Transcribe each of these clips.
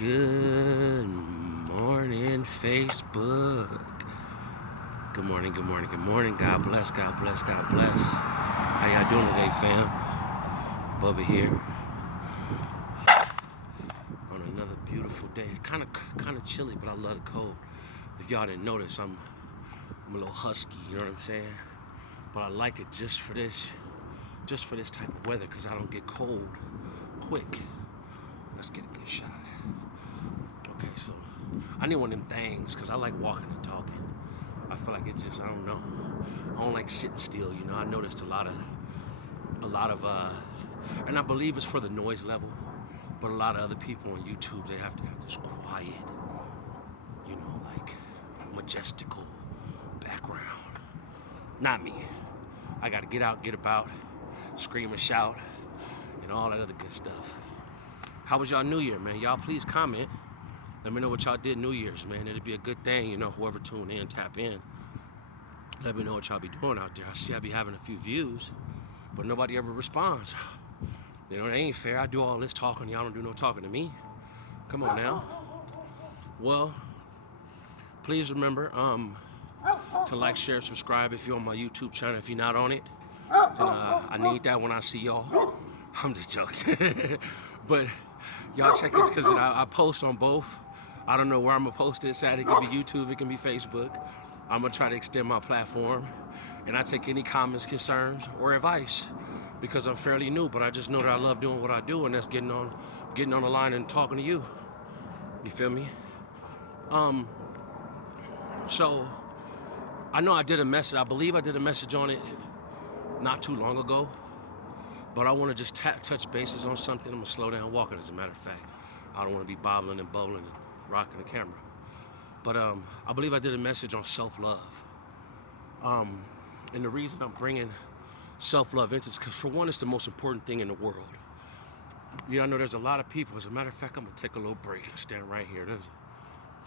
Good morning, Facebook. Good morning, good morning, good morning. God bless, God bless, God bless. How y'all doing today, fam? Bubba here on another beautiful day. Kind of chilly, but I love the cold. If y'all didn't notice, I'm a little husky. You know what I'm saying? But I like it just for this type of weather, because I don't get cold quick. Let's get a good shot. Okay, so I need one of them things because I like walking and talking. I feel like it's just, I don't know. I don't like sitting still, you know. I noticed a lot of, and I believe it's for the noise level, but a lot of other people on YouTube, they have to have this quiet, you know, like majestical background. Not me. I got to get out, get about, scream and shout, and all that other good stuff. How was y'all New Year, man? Y'all please comment. Let me know what y'all did New Year's, man. It'd be a good thing, you know, whoever tuned in, tap in. Let me know what y'all be doing out there. I see I be having a few views, but nobody ever responds. You know, it ain't fair. I do all this talking, y'all don't do no talking to me. Come on now. Well, please remember to like, share, subscribe if you're on my YouTube channel. If you're not on it, then I need that when I see y'all. I'm just joking. But y'all check it, because I post on both. I don't know where I'm going to post this at. It can be YouTube, it can be Facebook. I'm going to try to extend my platform. And I take any comments, concerns, or advice, because I'm fairly new, but I just know that I love doing what I do, and that's getting on the line and talking to you. You feel me? So I know I did a message. I believe I did a message on it not too long ago, but I want to just touch bases on something. I'm going to slow down walking, as a matter of fact. I don't want to be bobbling and bubbling and rocking the camera. But I believe I did a message on self-love. And the reason I'm bringing self-love into this, because for one, it's the most important thing in the world. You know, I know there's a lot of people. As a matter of fact, I'm going to take a little break and stand right here. There's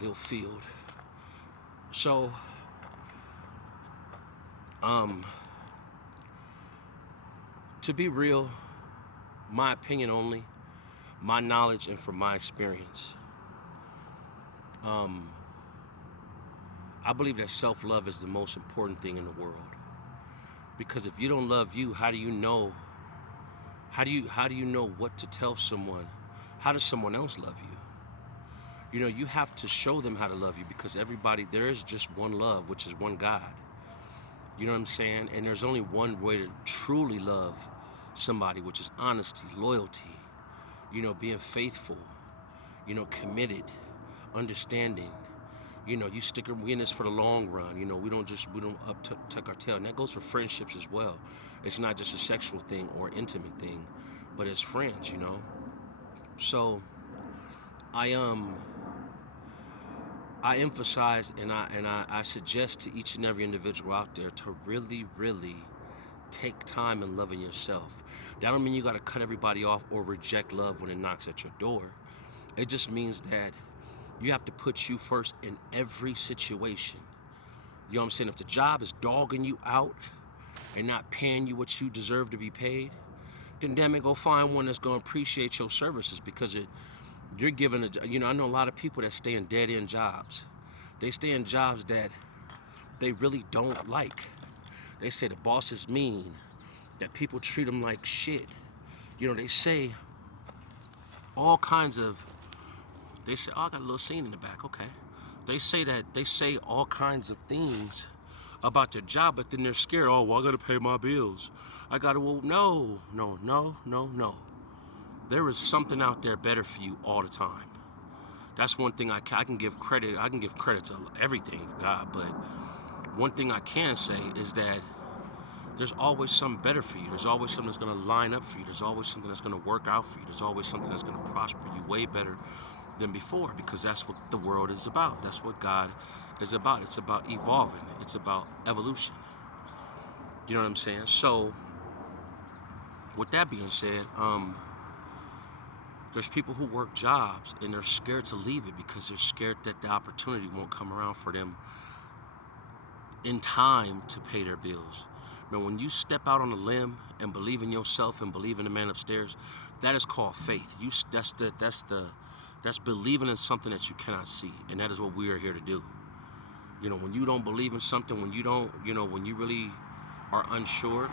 a little field. So, to be real, my opinion only, my knowledge, and from my experience, I believe that self-love is the most important thing in the world. Because if you don't love you, how do you know? How do you know what to tell someone? How does someone else love you? You know, you have to show them how to love you, because there is just one love, which is one God. You know what I'm saying? And there's only one way to truly love somebody, which is honesty, loyalty, you know, being faithful, you know, committed, understanding. You know, we in this for the long run. You know, we don't tuck our tail. And that goes for friendships as well. It's not just a sexual thing or intimate thing, but as friends, you know. So I emphasize and I suggest to each and every individual out there to really, really take time in loving yourself. That don't mean you gotta cut everybody off or reject love when it knocks at your door. It just means that you have to put you first in every situation. You know what I'm saying? If the job is dogging you out and not paying you what you deserve to be paid, then damn it, go find one that's gonna appreciate your services, because you're given you know, I know a lot of people that stay in dead-end jobs. They stay in jobs that they really don't like. They say the boss is mean, that people treat them like shit. You know, they say all kinds of, oh, I got a little scene in the back, okay. They say all kinds of things about their job, but then they're scared. Oh, well, I gotta pay my bills. No. There is something out there better for you all the time. That's one thing I can give credit. I can give credit to everything, God, but one thing I can say is that there's always something better for you. There's always something that's gonna line up for you. There's always something that's gonna work out for you. There's always something that's gonna prosper you way better than before, because that's what the world is about. That's what God is about. It's about evolving. It's about evolution. You know what I'm saying? So, with that being said, there's people who work jobs and they're scared to leave it because they're scared that the opportunity won't come around for them in time to pay their bills. Now, when you step out on a limb and believe in yourself and believe in the man upstairs, that is called faith. That's the That's believing in something that you cannot see, and that is what we are here to do. You know, when you don't believe in something, when you don't, when you really are unsure,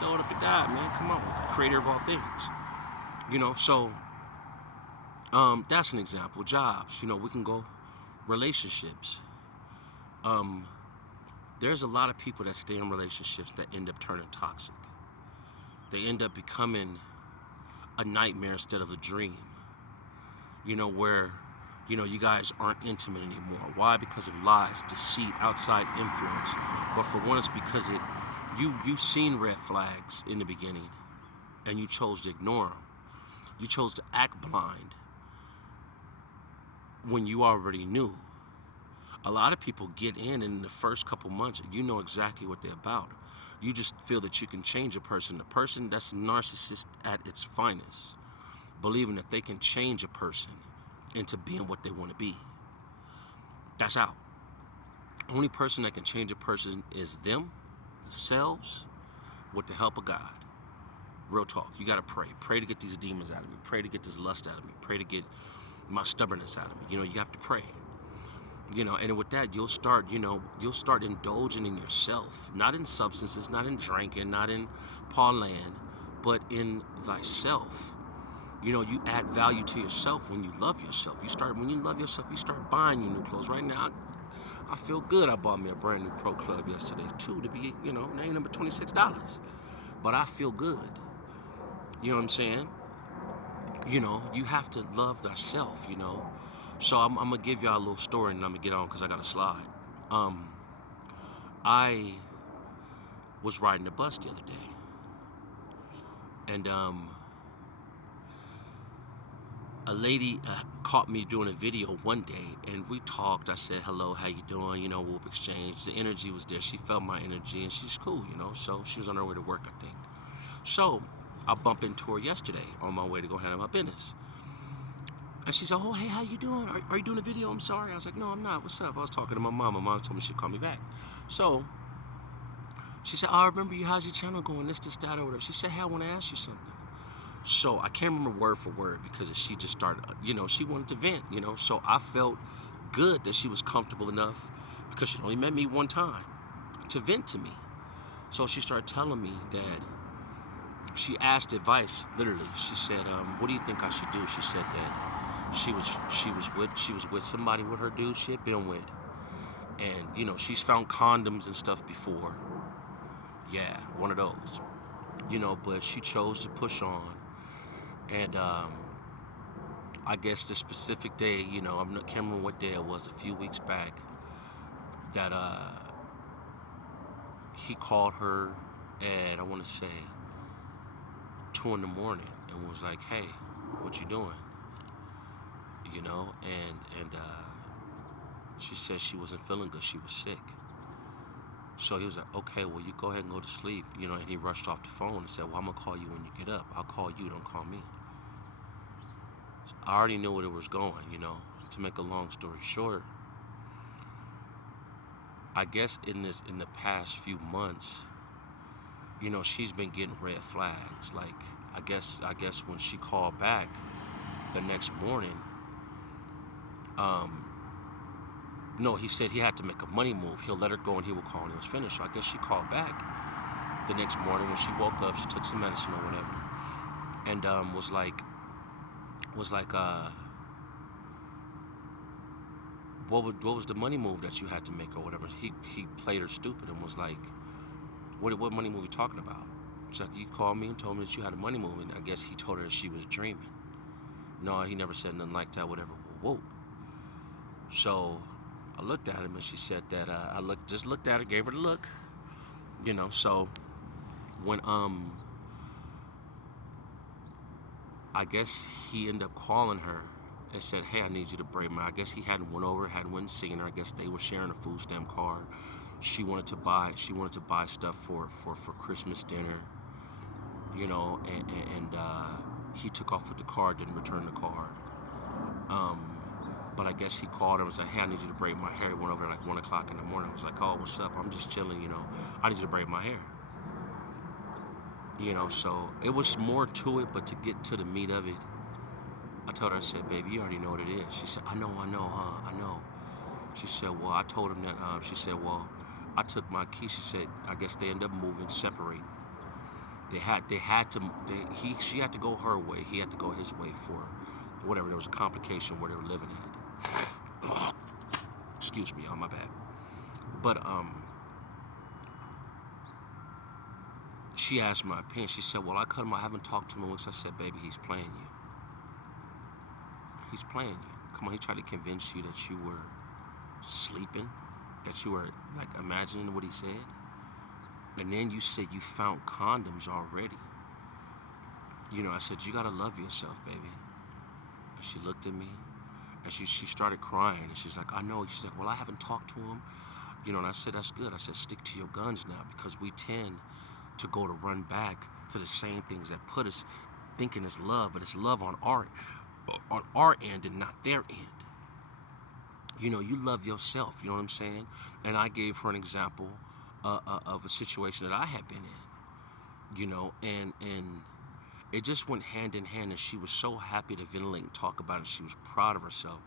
throw it up and die, man. Come on, creator of all things. So that's an example. Jobs, we can go relationships. There's a lot of people that stay in relationships that end up turning toxic. They end up becoming a nightmare instead of a dream. Where, you guys aren't intimate anymore. Why? Because of lies, deceit, outside influence. But for one, it's because you've seen red flags in the beginning, and you chose to ignore them. You chose to act blind when you already knew. A lot of people get in the first couple months, you know exactly what they're about. You just feel that you can change a person. A person that's narcissist at its finest, believing that they can change a person into being what they want to be. That's out. Only person that can change a person is themselves, with the help of God. Real talk. You gotta pray. Pray to get these demons out of me. Pray to get this lust out of me. Pray to get my stubbornness out of me. You have to pray. And with that, you'll start indulging in yourself, not in substances, not in drinking, not in parlaying, but in thyself. You add value to yourself when you love yourself. When you love yourself, you start buying you new clothes. Right now, I feel good. I bought me a brand new Pro Club yesterday, too, to be, name number $26. But I feel good. You know what I'm saying? You have to love thyself, So I'm going to give y'all a little story and I'm going to get on because I got to slide. I was riding the bus the other day. And a lady caught me doing a video one day, and we talked. I said, hello, how you doing? We'll exchange. The energy was there. She felt my energy, and she's cool, So she was on her way to work, I think. So I bumped into her yesterday on my way to go handle my business. And she said, oh, hey, how you doing? Are you doing a video? I'm sorry. I was like, no, I'm not. What's up? I was talking to my mom. My mom told me she'd call me back. So she said, oh, I remember you. How's your channel going? This, that, or whatever. She said, hey, I want to ask you something. So I can't remember word for word because she just started, she wanted to vent, So I felt good that she was comfortable enough, because she only met me one time, to vent to me. So she started telling me that she asked advice, literally. She said, what do you think I should do? She said that she was with somebody with her dude she had been with. And, she's found condoms and stuff before. Yeah, one of those. But she chose to push on. And I guess the specific day, I can't remember what day it was, a few weeks back, that he called her at, I want to say, 2 in the morning and was like, hey, what you doing? And she said she wasn't feeling good. She was sick. So he was like, okay, well, you go ahead and go to sleep. And he rushed off the phone and said, well, I'm going to call you when you get up. I'll call you, don't call me. So I already knew where it was going, To make a long story short, I guess in the past few months, she's been getting red flags. Like, I guess when she called back the next morning, no, he said he had to make a money move. He'll let her go and he will call when he was finished. So I guess she called back the next morning when she woke up. She took some medicine or whatever, and was like, what was the money move that you had to make or whatever? He played her stupid and was like, what money move are you talking about? She's like, you called me and told me that you had a money move, and I guess he told her that she was dreaming. No, he never said nothing like that, whatever. Whoa. So I looked at him and she said that I just looked at her, gave her the look, So when I guess he ended up calling her and said, hey, I need you to break my. I guess he hadn't went and seen her. I guess they were sharing a food stamp card. She wanted to buy stuff for Christmas dinner, and he took off with the card, didn't return the card. But I guess he called her and said, hey, I need you to braid my hair. He went over at like 1 o'clock in the morning. I was like, oh, what's up? I'm just chilling, I need you to braid my hair. So it was more to it, but to get to the meat of it, I told her, I said, baby, you already know what it is. She said, I know, huh? I know. She said, well, I told him that, she said, well, I took my key. She said, I guess they ended up moving, separating. She had to go her way. He had to go his way for whatever. There was a complication where they were living at. Excuse me, on my bad. But, she asked my opinion. She said, well, I cut him. I haven't talked to him in weeks. I said, baby, he's playing you. He's playing you. Come on, he tried to convince you that you were sleeping, that you were like imagining what he said. And then you said you found condoms already. You know, I said, you gotta love yourself, baby. And she looked at me and she started crying. And she's like, I know. She's like, well, I haven't talked to him. You know, and I said, that's good. I said, stick to your guns now, because we tend to go to run back to the same things that put us thinking it's love, but it's love on our end and not their end. You know, you love yourself, you know what I'm saying? And I gave her an example of a situation that I had been in, you know, and it just went hand in hand, and she was so happy to ventilate and talk about it. She was proud of herself.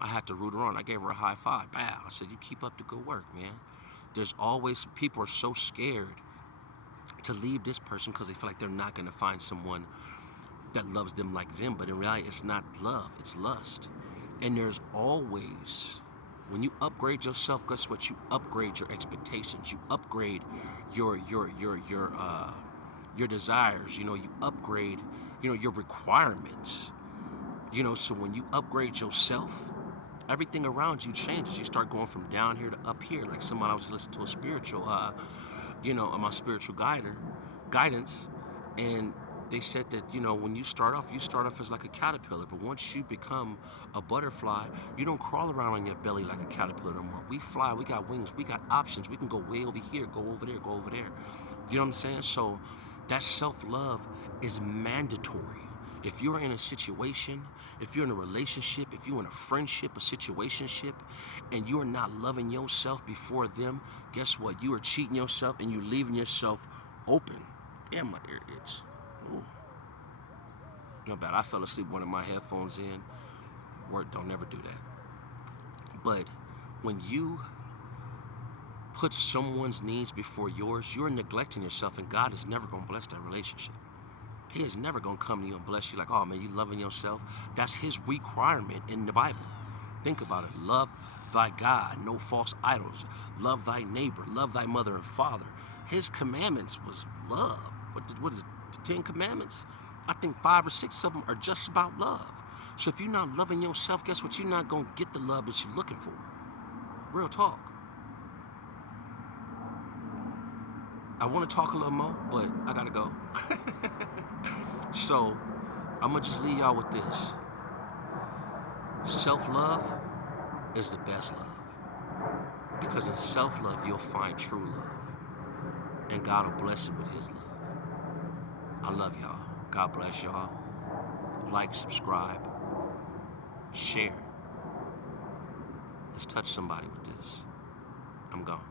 I had to root her on. I gave her a high five. Bow. I said, you keep up the good work, man. There's always, people are so scared to leave this person because they feel like they're not going to find someone that loves them like them. But in reality, it's not love, it's lust. And there's always, when you upgrade yourself, guess what? You upgrade your expectations. You upgrade your desires. You know, you upgrade, you know, your requirements. You know, so when you upgrade yourself, everything around you changes. You start going from down here to up here. Like someone I was listening to a spiritual, my spiritual guidance, and they said that, you know, when you start off as like a caterpillar, but once you become a butterfly, you don't crawl around on your belly like a caterpillar no more. We fly, we got wings, we got options. We can go way over here, go over there, go over there. You know what I'm saying? So that self-love is mandatory. If you're in a situation, if you're in a relationship, if you're in a friendship, a situationship, and you're not loving yourself before them, guess what? You are cheating yourself and you're leaving yourself open. Damn, my ear itch. Ooh. Not bad. I fell asleep with one of my headphones in. Work, don't never do that. But when you put someone's needs before yours, you're neglecting yourself, and God is never going to bless that relationship. He is never going to come to you and bless you like, oh man, you loving yourself. That's his requirement in the Bible. Think about it. Love thy God, no false idols. Love thy neighbor. Love thy mother and father. His commandments was love. What is it? The 10 Commandments? I think 5 or 6 of them are just about love. So if you're not loving yourself, guess what? You're not going to get the love that you're looking for. Real talk. I want to talk a little more, but I got to go. So I'm going to just leave y'all with this. Self-love is the best love. Because in self-love, you'll find true love. And God will bless it with his love. I love y'all. God bless y'all. Like, subscribe, share. Let's touch somebody with this. I'm gone.